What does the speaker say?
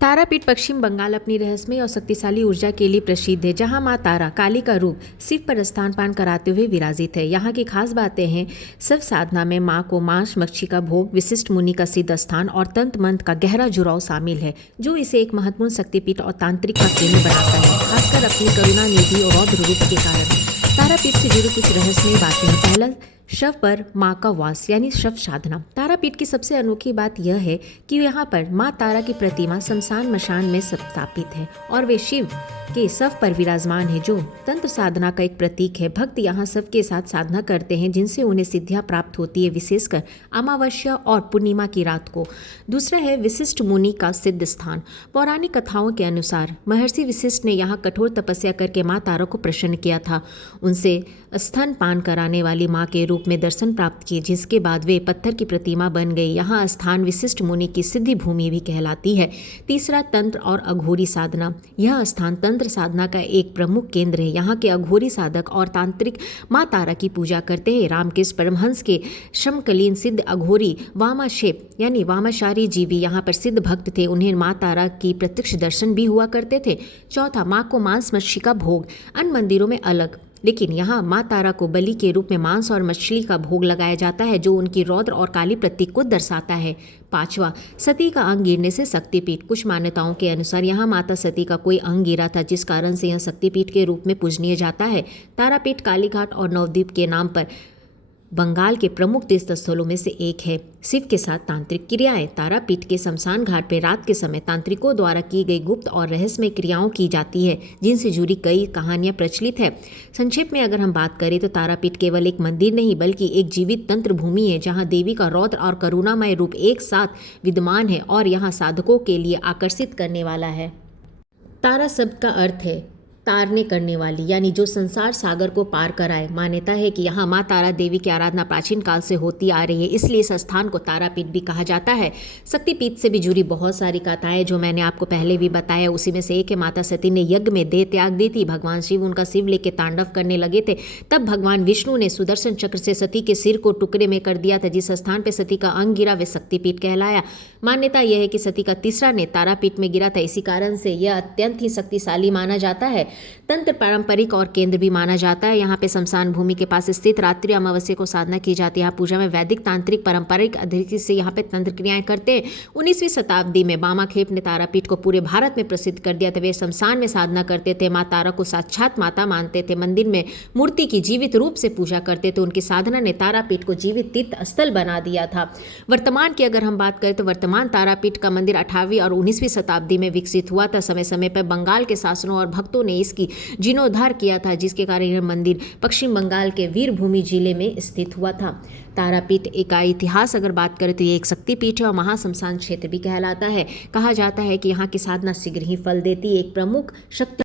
तारापीठ पश्चिम बंगाल अपनी रहस्यमय और शक्तिशाली ऊर्जा के लिए प्रसिद्ध है, जहां मां तारा काली का रूप शिव पर स्तनपान कराते हुए विराजित है। यहाँ की खास बातें हैं शिव साधना में मां को मांस मच्छी का भोग, विशिष्ट मुनि का सिद्ध स्थान और तंत्र मंत्र का गहरा जुड़ाव शामिल है, जो इसे एक महत्वपूर्ण शक्तिपीठ और तांत्रिक का केंद्र बनाता है, खासकर अपनी करुणा निधि और रौद्र रूप के कारण। तारापीठ से जुड़ी कुछ रहस्यमय बातें हैं। पहला, शव पर माँ का वास यानी शव साधना। तारापीठ की सबसे अनोखी बात यह है कि यहाँ पर माँ तारा की प्रतिमा शमशान मशान में स्थापित है और वे शिव के शव पर विराजमान है, जो तंत्र साधना का एक प्रतीक है। भक्त यहाँ शव के साथ साधना करते हैं, जिनसे उन्हें सिद्धियाँ प्राप्त होती है, विशेषकर अमावस्या और पूर्णिमा की रात को। दूसरा है विशिष्ट मुनि का सिद्ध स्थान। पौराणिक कथाओं के अनुसार महर्षि वशिष्ठ ने यहाँ कठोर तपस्या करके माँ तारा को प्रसन्न किया था, उनसे स्तनपान कराने वाली माँ के रूप में दर्शन प्राप्त किए, जिसके बाद वे पत्थर की प्रतिमा बन गई। यहाँ स्थान विशिष्ट मुनि की सिद्धि भूमि भी कहलाती है। तीसरा, तंत्र और अघोरी साधना। यह स्थान तंत्र साधना का एक प्रमुख केंद्र है। यहाँ के अघोरी साधक और तांत्रिक माँ तारा की पूजा करते हैं। रामकृष्ण परमहंस के समकालीन सिद्ध अघोरी वामाशेप यानी वामाचारी जी भी यहाँ पर सिद्ध भक्त थे। उन्हें माँ तारा की प्रत्यक्ष दर्शन भी हुआ करते थे। चौथा, माँ को मांस मच्छी का भोग। अन्य मंदिरों में अलग, लेकिन यहाँ माँ तारा को बलि के रूप में मांस और मछली का भोग लगाया जाता है, जो उनकी रौद्र और काली प्रतीक को दर्शाता है। पांचवा, सती का अंग गिरने से शक्तिपीठ। कुछ मान्यताओं के अनुसार यहाँ माता सती का कोई अंग गिरा था, जिस कारण से यह शक्तिपीठ के रूप में पूजनीय जाता है। तारापीठ कालीघाट और नवद्वीप के नाम पर बंगाल के प्रमुख तीर्थ स्थलों में से एक है। शिव के साथ तांत्रिक क्रियाएं। तारापीठ के शमशान घाट पर रात के समय तांत्रिकों द्वारा की गई गुप्त और रहस्यमय क्रियाओं की जाती है, जिनसे जुड़ी कई कहानियां प्रचलित है। संक्षेप में अगर हम बात करें तो तारापीठ केवल एक मंदिर नहीं, बल्कि एक जीवित तंत्र भूमि है, जहां देवी का रौद्र और करुणामय रूप एक साथ विद्यमान है और यहाँ साधकों के लिए आकर्षित करने वाला है। तारा शब्द का अर्थ है तारने करने वाली, यानी जो संसार सागर को पार कराए। मान्यता है कि यहाँ माँ तारा देवी की आराधना प्राचीन काल से होती आ रही है, इसलिए इस स्थान को तारापीठ भी कहा जाता है। शक्तिपीठ से भी जुड़ी बहुत सारी कथाएं जो मैंने आपको पहले भी बताया, उसी में से एक है माता सती ने यज्ञ में देह त्याग दी थी। भगवान शिव उनका शिव लेके तांडव करने लगे थे, तब भगवान विष्णु ने सुदर्शन चक्र से सती के सिर को टुकड़े में कर दिया था। जिस स्थान पर सती का अंग गिरा वे शक्तिपीठ कहलाया। मान्यता यह है कि सती का तीसरा नेत्र तारापीठ में गिरा था, इसी कारण से यह अत्यंत ही शक्तिशाली माना जाता है। तंत्र पारंपरिक और केंद्र भी माना जाता है। यहाँ पे शमशान भूमि के पास स्थित रात्रि अमावस्या को साधना की जाती है। यहाँ पूजा में वैदिक तांत्रिक पारंपरिक अधिकृत से यहाँ पे तंत्र क्रियाएं करते हैं। 19वीं शताब्दी में बामाखेप ने तारापीठ को पूरे भारत में प्रसिद्ध कर दिया था। वे शमशान में साधना करते थे, माँ तारा को साक्षात माता मानते थे, मंदिर में मूर्ति की जीवित रूप से पूजा करते थे। उनकी साधना ने तारापीठ को जीवित तीर्थ स्थल बना दिया था। वर्तमान की अगर हम बात करें तो वर्तमान तारापीठ का मंदिर 18वीं और 19वीं शताब्दी में विकसित हुआ था। समय समय पर बंगाल के शासकों और भक्तों ने इसकी जीर्णोद्धार किया था, जिसके कारण यह मंदिर पश्चिम बंगाल के वीरभूमि जिले में स्थित हुआ था। तारापीठ का इतिहास अगर बात करें तो ये एक शक्तिपीठ है और महाशमशान क्षेत्र भी कहलाता है। कहा जाता है कि यहाँ की साधना शीघ्र ही फल देती है। एक प्रमुख शक्ति